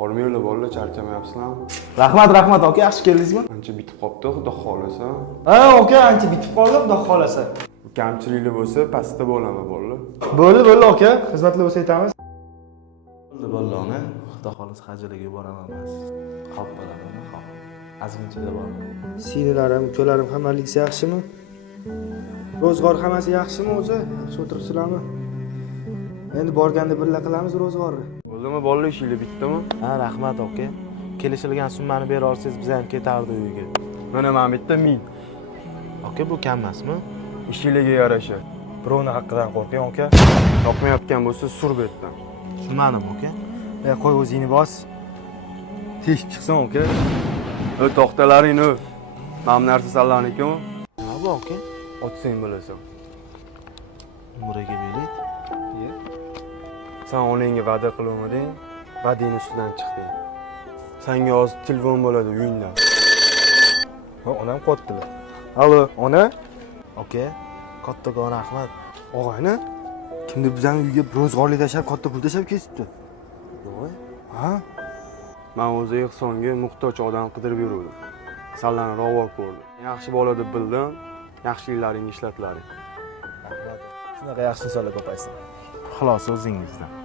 Bormaylar bolalar, charchamayapsizlarmi? Rahmat aka, yaxshi keldingizmi? Ancha bitib qopti, xudo xolasa. Ha, aka, ancha bitib qoldi, xudo xolasa. Kamchiliklar bo'lsa, pastda bo'laman bolalar. Bo'ldi aka, xizmatli bo'lsa aytamiz. Bo'ldi ona, xudo xolasa hajjalarga yuboraman emas. Xo'p bo'ladimi? Xo'p. Azmunchada borman. Singillarim, ukalarim hammasi yaxshimi? Ro'zg'or hammasi yaxshimi o'zi? Yaxshi o'tiribsizlarmi? Endi borganda birga qilamiz ro'zg'orni. Bo'ldimi bolalar, ishinglar bitdimi? Ha, rahmat aka. Kelishilgan summani bera olsangiz biz ham ketardik uyga. Mana men bitta 1000. Aka, bu kam emasmi? Ishinglarga yarasha. Birovni haqqidan qo'rqing aka. Yoqmayotgan bo'lsa sur bu yerdan. Tushunmadim aka. Qo'y o'zingni bos. Teshib chiqsin aka. To'xtalaring u. Mana bu narsa sanlar ekanmi? Nima bu aka? Otsang bo'lasan. Umriga belit. Sen onangga va'da qilmading, va'dang ustidan chiqding. Senga hozir telefon bo'ladi uyingdan. Ha, onam qotdilar. Allo, ona? Aka, kattakon rahmat. Og'ayni? Kimdir bizning uyga ro'zg'orlik tashab, katta pul tashab ketibdi. Voy. Ha? Men o'zi ehsonga muhtoj odam qidirib yurdim. Sanlarni ravo ko'rdim. Yaxshi bola deb bildim. Yaxshiliklaringni ishlatlaring. Rahmat. Shunaqa yaxshi insonlar ko'paysin. Xulosa o'zingizdan.